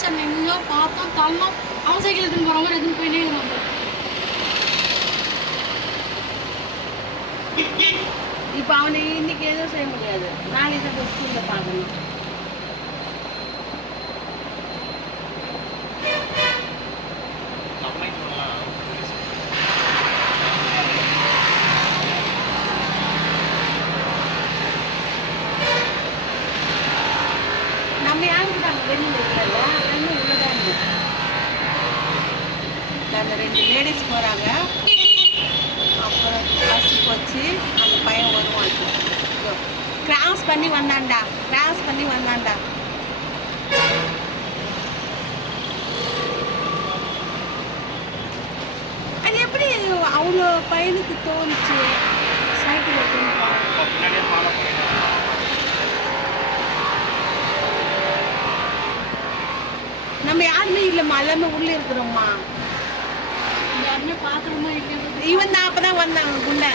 Teacher நின்று பார்த்தோம் தள்ளோம். அவன் சைக்கிள் எடுத்துன்னு போகிற மாதிரி எடுத்துன்னு போயினே இருக்கிறாங்க. இப்போ அவனை இன்னைக்கு எதுவும் செய்ய முடியாது. நாளைக்கு தான் ஸ்கூலில் பார்க்கணும். நம்ம யாருக்கு நாங்கள் வெளியில் இருக்கல, ரெண்டும் உள்ளதான் இருந்தது. அந்த 2 லேடிஸ் போகிறாங்க. அப்புறம் பஸ்ஸு போச்சு. அந்த பையன் வருவான். கிராஸ் பண்ணி வந்தான்டா. அது எப்படி அவ்வளோ பையனுக்கு தோணுச்சு சைக்கிள் எடுத்துன்னு போகிறான்? நம்ம யாருமே இல்லைம்மா, எல்லாமே உள்ளே இருக்கிறோம்மா. யாருமே பார்க்குறோமா இல்லையா? இவன் தான் அப்போ தான் வந்தாங்க குண்டை.